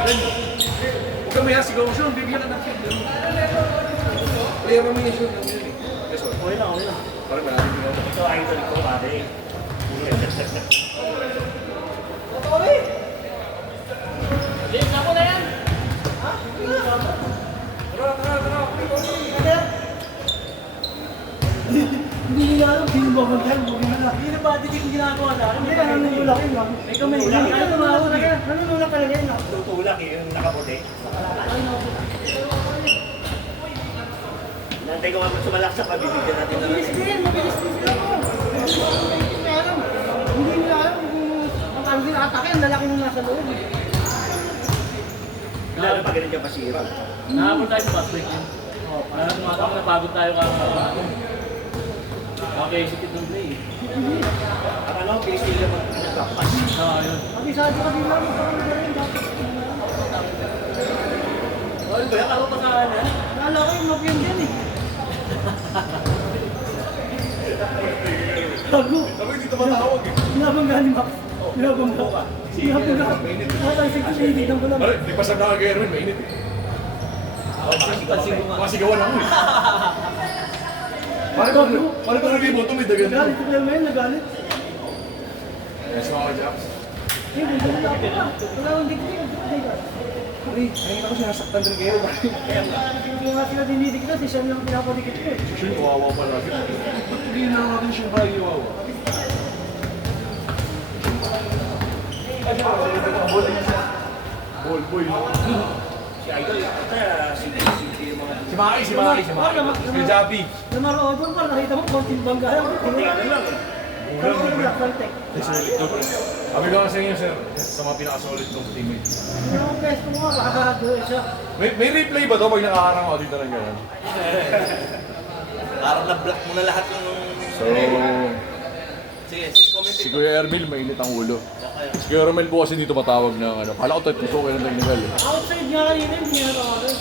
Huwag kami sigaw siya, bibigyan ka ng feed. Kaya kami yung shoot. Yes, sir. Okay lang. Parang maraming ginawa. Ito idol ko, pare. Lift na po na yan! Tara. Hindi nila alam, binubabagyan, bumibala. Hindi na ba din ginagawa sa akin? Hindi ka nanunulak yun, no? May kamay. Nanunulak talaga yun, no? Tutulak yung nakaputi. Nantay ko nga sumalak sa pabibigyan natin na Mabilis din sila mo. Hindi alam. Hindi nila alam kung paano sila atake, ang lalaki nung nasa loob. lalo pa ganun ka pasira. Nakapon tayo sa fast break yun. Tumatang napagod tayo execute ng play. At ano, pilis nila mag-backpass. Yun. Abisado ka din lang, parang gano'n dapat. Ano ba yan? Ako pa sa akin, ha? Lalo ko yung mapyan din eh. Tago. Ako hindi tumatawag eh. Binabangga ni Max. Binabangga. Binabangga. Matansig ko siya, hindi ko lang. Pare, di pa sa nakag-airwin, mainit eh. Masigawan ako eh. Pare nag-ibot, tumidagan mo. Nagalit ko lang ngayon, nagalit. Yes, mga Japs. Eh, hindi ko lang ako. Wala akong dikdik. Pare, ngayon ako sinasaktan din kayo. Hindi nga sila dinidik na, si Sean lang pinapadikit ko eh. Sure, kawawa pala. Ba't hindi na natin siya ba iwawa? Ball boy. Si Idol, kaya si mga... Si Maki. Si Javi. Namaro ako doon pa, nakita mo, konting bangga lang. Tingnan lang eh. Pero ko black contact. Sabi ko nga sa inyo, sir, sa mga pinaka-solid kong teammate. Pero ang best ko nga, makakagawa siya. May replay ba to pag nakaharang ako dito ng gano'n? Parang na-block mo na lahat yung... So, Sige, comment si Kuya Ermil mainit ang ulo. Si Kuya Romel po kasi dito matawag ng ano. Kala ko tutukoy ng technical eh. Outside nga kanina, hindi niya natawagan.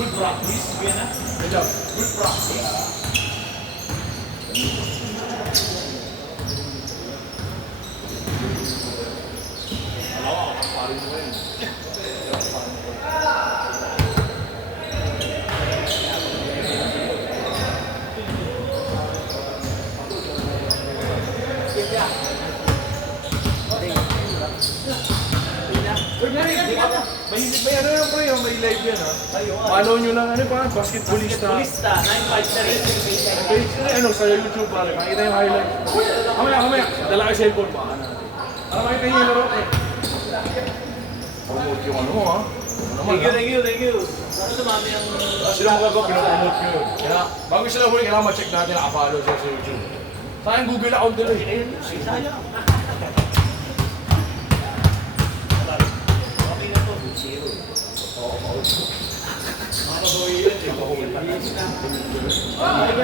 Good practice. Good job. Good practice. May ano yung pre, may live yan ha. Follow nyo lang ano pa, basketballista. Lista, 953. Ano, sa YouTube pare, makita yung highlight. Kamaya, dala kayo cellphone pa. Para makita nyo yung laro eh. Promote yung ano mo ha. Thank you. Ano tumami ang... Sila magagawa, pinapromote nyo yun. Kaya, bago sila huli, kailangan ma-check natin naka-follow sila sa YouTube. Sa akin, Google account nila eh. Sayang. Okay na to, 0. Makakagawa yun eh. Okay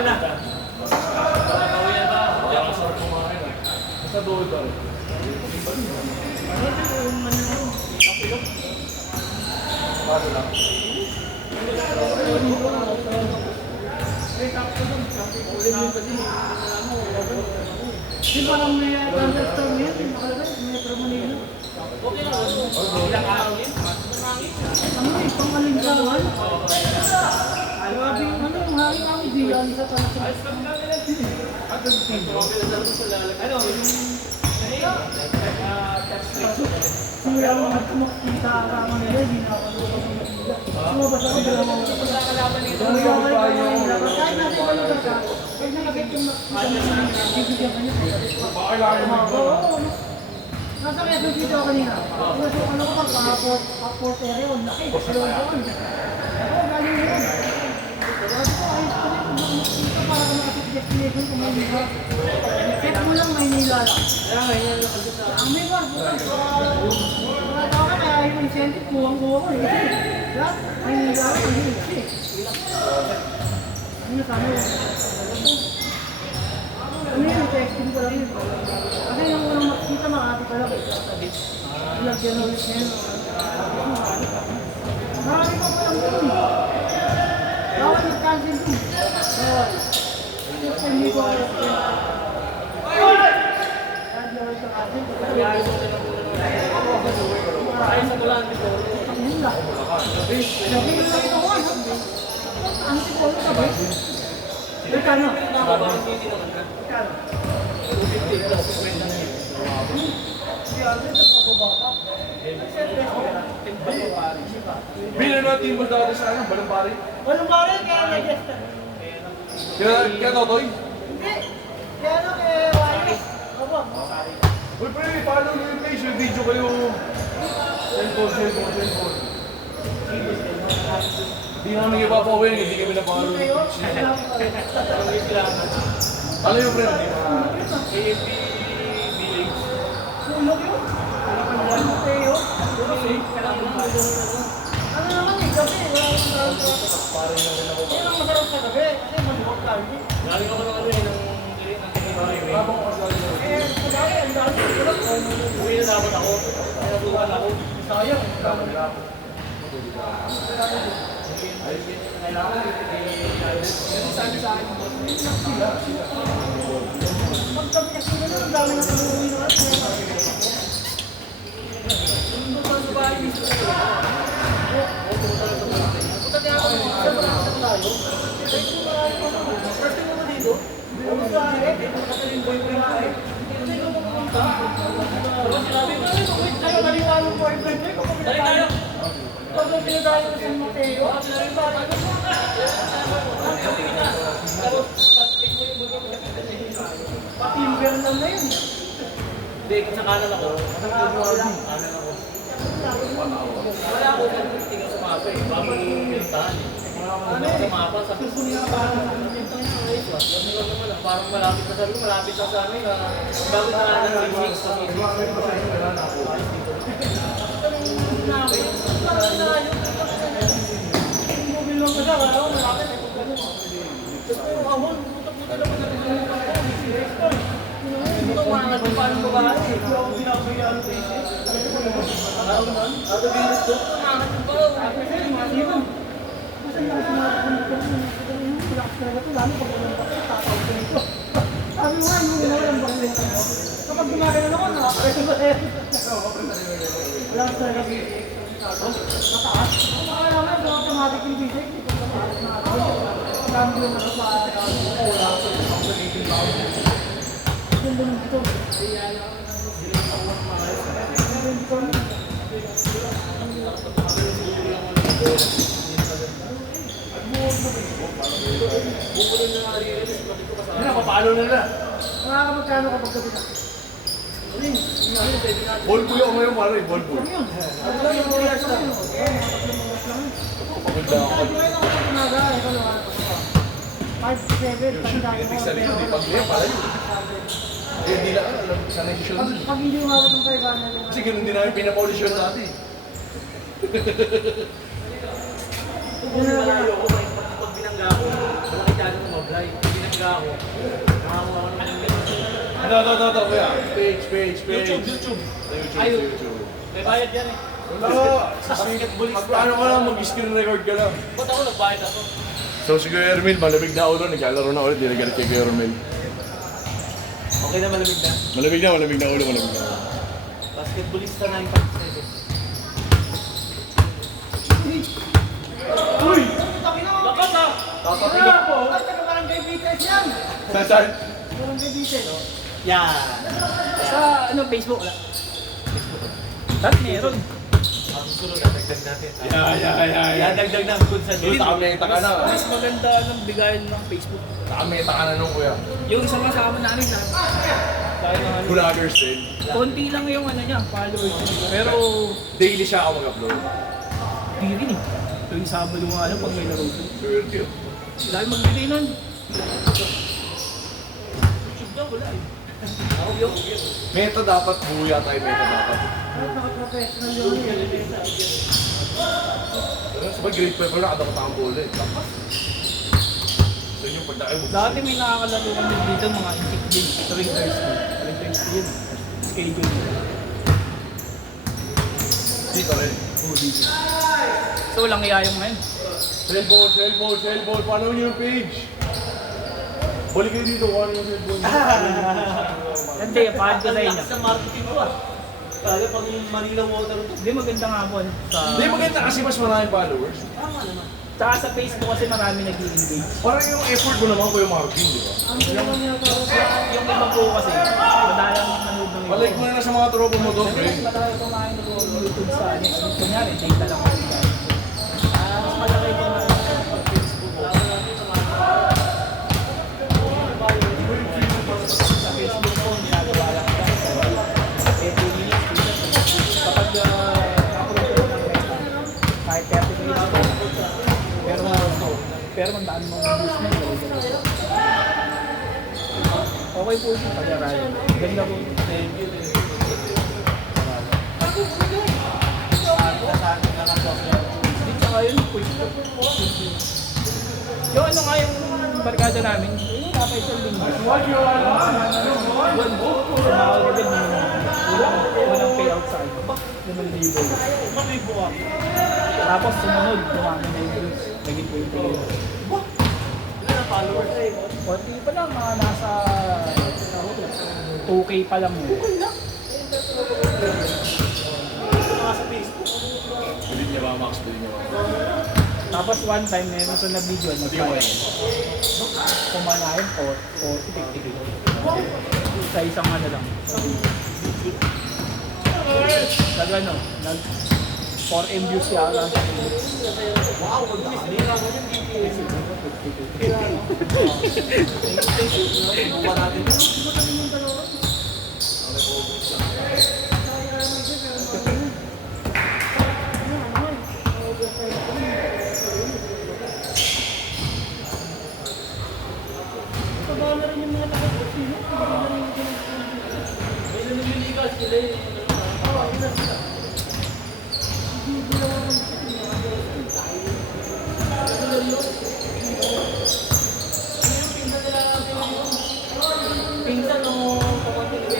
na. Parang sarap kumain ah. Basta doon ba? Paano lang? Di parang may thunderstorm yun, nakalagay, Metro Manila. Ilang araw yun? Ano eh, pangalinsangan? Grabe yung ano, yung hangin ang biyan sa tanong. Simula mo magkumakita araman nila, hindi na ako lupa. Sumabas ako, dala mo. Kahit natin ba lugar ka, pag nalagay yung makikita, bibigyan ka niya. Pakailangan mo ako. Oo, nasa Quezon City ako kanina. Ano ko pang passport area, ang laki, slow down. Ako, galing yun. Sabi ko, ayos ko rin, makikita para kung makasip destination kung may liba. Set mo lang Maynila lang. Ang may bar, wala ka kaya yung incentive, kuwang-kuwa ko eh. Lahat, Maynila lang, ang hilig eh. Ano sana yun? Ano yun, texting ko lang yun. Kasi yung unang makikita, Makati pa lang. Ilagyan ulit na yun. Marami pa palang doon. Bawal mag-cancel doon. Bawal. Ito hindi ko alam. Ayos sa tulan dito. Ang hula. Sabi na lang ito, ano? Ang tipolo ka ba? Dekano? Bilang natin mo dati sa ano, balang pare. Walang baril kaya nag-gesture. Kaya Totoy? Hindi. Kaya ano kay Wireless. Opo. Uy, pre, follow nyo yung page, may video kayo. Cellphone. Hindi namin ipapawin, hindi kami na-follow. Kayo? Ano yung friend? AFP Village. Sulog yun. Kayo? Ano naman eh, gabi. Yan ang masarap sa gabi. Kasi maluwag lagi. Galing ako ng ano eh, ng Eh, sabagay, ang dami. uwi na dapat ako. Pinasukan ako. Sayang. Pagkabi kasi nila, ang dami na kaluwi na. Dali tayo! Patimber lang na yun. Hindi, kung sa kanan ako. Kanan ako. Wala ako kung tingin sa mapa eh. Bago pinuntahan eh. Sa mapa, sabi ko niya parang parang malapit na sabi ko, malapit na sa amin. Bago sa kanan ng Phoenix. Sabi mo nga, hindi mo walang bakit. Kapag gumagano ako, nakakasya ba eh? Wala ka talaga basic. Mataas. Baka naman, yung automatic yung basic. Cambio na sa ganda ng ito. Hindi na, papalo na nila. Magkano kapag gabi na? Ball boy ako ngayon, pare, ball boy. Ano yun? Ano lang yung oras lang? Paganda ako. Sabi ko yun ako sa tumaga, ikaw lang ako sa 5-7, tandaan Ibig mo. sabihin, hindi pag ngayon, pare. Eh, hindi lang, alam ko sana yung show. Pag hindi umabot ng 500, Kasi ganun din namin pinapaulis show natin. yun na lang. Malayo ako, pag binangga ako, malaki chance ko mablay. Pag binangga ako, nakakuha ko naman ng Ito, kuya. Page. YouTube. Sa Ay, YouTube. may bayad yan eh. Wala. Basketballista. Ano ka lang, mag-screen record ka lang. Ba't ako nagbayad ako? So si Kuya Ermil, malamig na ulo, naglalaro na ulit, dinagalit kay Kuya Ermil. Okay na malamig na. Malamig na ulo, malamig na. Basketballista na yung pag-save. Uy! Lakas ah! Tatapin ako. Ay, taga Barangay Bites yan! Saan? Barangay Bites. Yan! Sa ano, Facebook wala. Ba't meron? Ang susunod na dagdag natin. Yan, dagdag na kung saan. Sulit, nakameta ka na. Mas maganda ng bigayan ng Facebook. Nakameta ka na nung kuya. Yung isang kasama namin na tayo ng ano, Vloggers din. konti lang yung ano niya, followers. Pero Daily siya ako mag-upload. di rin eh. Tuwing Sabado nga lang pag may laro. Swerte yun. Dahil magbigay nun. YouTube daw, wala eh. Meta dapat, buya tayo meta dapat. Kahit naka-professional yun. Sabay grade 5 na, kada ko takang bola eh. Lakas. So yun yung pagdakay mo. Dati may nakakalaro kami dito mga intik din. Tuwing Thursday. Tuwing Thursday yun. Schedule. Dito rin. Oo, dito. So, walang iyayong ngayon. Cellphone. Paano yung page? Balik kayo dito, ano yung cellphone? Hindi, pahad ko sa inyo. Sa marketing ko ah. Kaya pag Manila Water to. Hindi, maganda nga po. Hindi maganda kasi mas maraming followers. Tama naman. Tsaka sa Facebook kasi marami nag-i-engage. Parang yung effort mo naman po yung marketing, di ba? Ang ginawa niya para sa Yung iba po kasi, madalang nanood ng Balik mo na sa mga tropa mo to, Kasi pre. mas malaki po mga YouTube sa ano. Kunyari, data lang kasi tayo. Mas malaki pa na sa Facebook ko. Sa Facebook po, ginagawa lang tayo. 30 minutes. Kapag upload ko ng kahit 30 minutes po. Pero ang daan mong views na yun. Okay po yung pag-aralan. Ganda po. Thank you. Hindi tsaka yun, push ko. Yung ano nga yung barkada namin, yung napay sa linggo. Buwan po, sumawag din walang payout sa akin. 5,000. Malibo ako. Tapos sumunod, dumami na yung views. Naging 20. Ilan ang followers eh? Konti pa lang, mga nasa 2K pa lang. Okay lang. Mga sa Facebook. Bilit niya ba, Max? Bilit niya ba? Tapos one time, meron sa na-video, nag-fight. Kumanahin po, 40-50. Sa isang ano lang. Nag-ano, nag 4M views siya lang. Wow, nira mo yung DPS. Buka natin. Pagbawa na rin yung mga nakakasino. Pagbawa na rin yung May naniligas sila eh. Pinsan no, kapatid ko.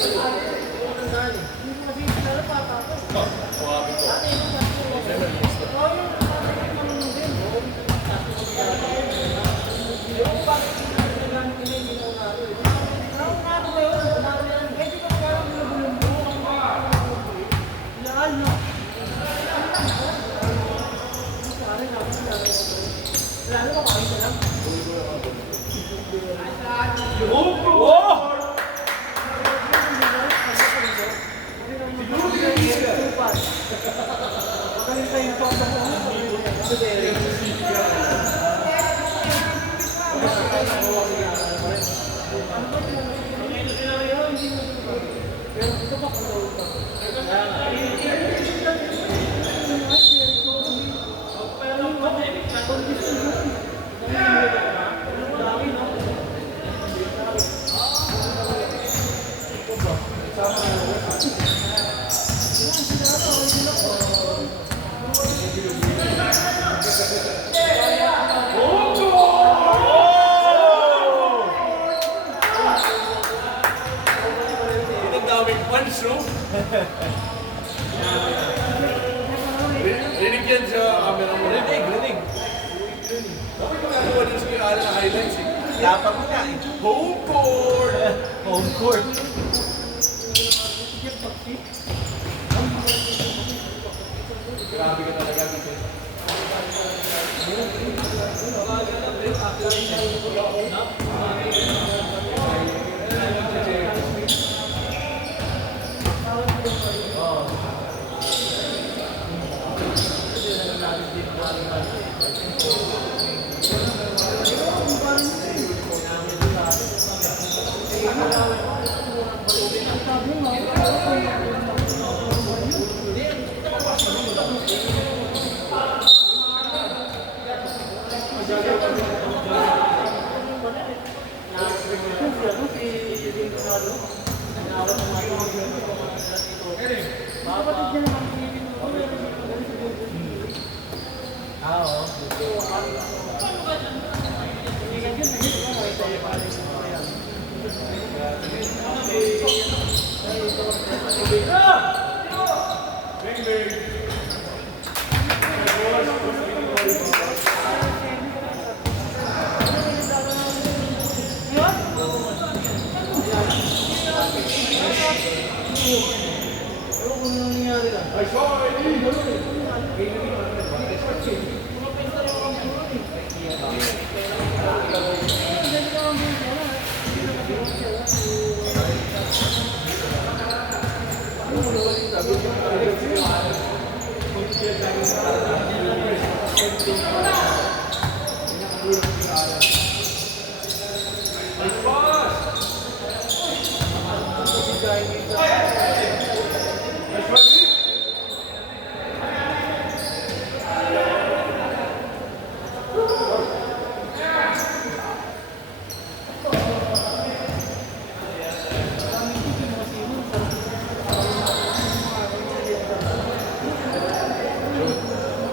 Ang daming fans, no? Rinig yan sa camera mo. Rinig. Bakit ko nagawa din sa kikala na highlights eh? Dapat mo nga eh. Home court! Home court. Grabe ka talaga dito. Pero kung ano nangyari lang. Ay, sorry!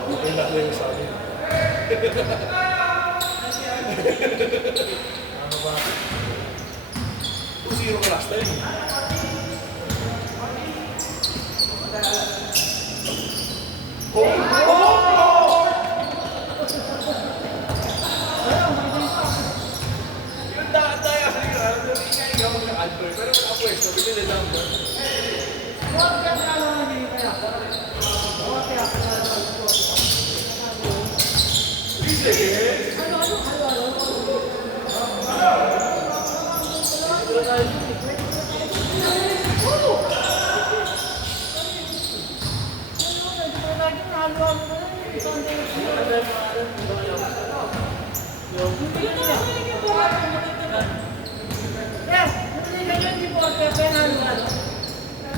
Yung lahat na yung sabi. Ano ba? 2-0 ka last time. Yung daya sa iyo, ingay ka mag-Albert, pero wala pwesto, bigyan na number. Huwag ka na lang hindi kaya. Huwag kaya.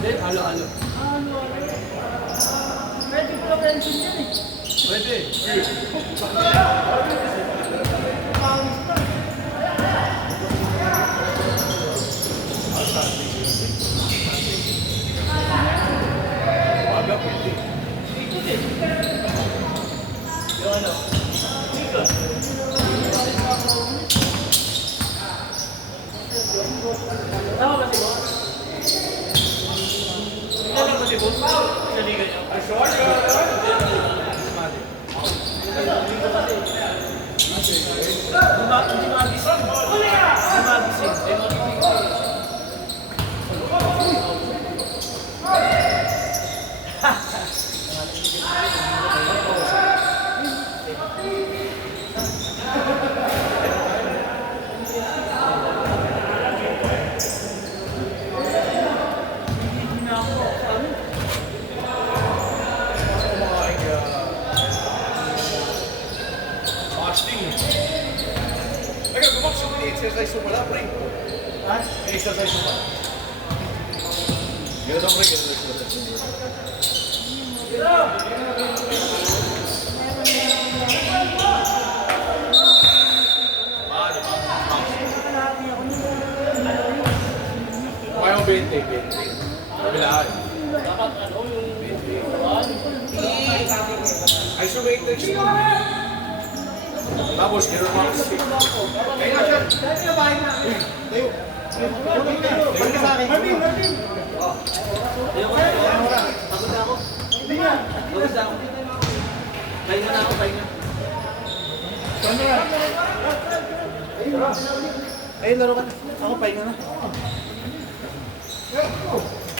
Then, halo-halo. Pwede ko lang pension yan eh. Pwede. Pawis pa. Umaga, pwede. Yung ano? Tama ba si Boss? Tama ba si Boss? Sa liga niya. Ay, sorry! Hindi magising. Hindi magising. Eh, magising. Fasting. Ay, gumawa mo exercise mo pala, pre. Ha? Exercise mo pa. Ganun ang pre, ganun ang Kaya mo 20, 20. Kabilaan. Dapat ano yung Isometric. Tapos, meron mga kaya nga siya. Dati na bahay na. Tayo. Pagka sa akin. Marvin! Ayoko na. Pagod na ako. Hindi yan. Pagod na ako. Pahinga na ako, pahinga. Ayun, laro ka na. Ako, pahinga na.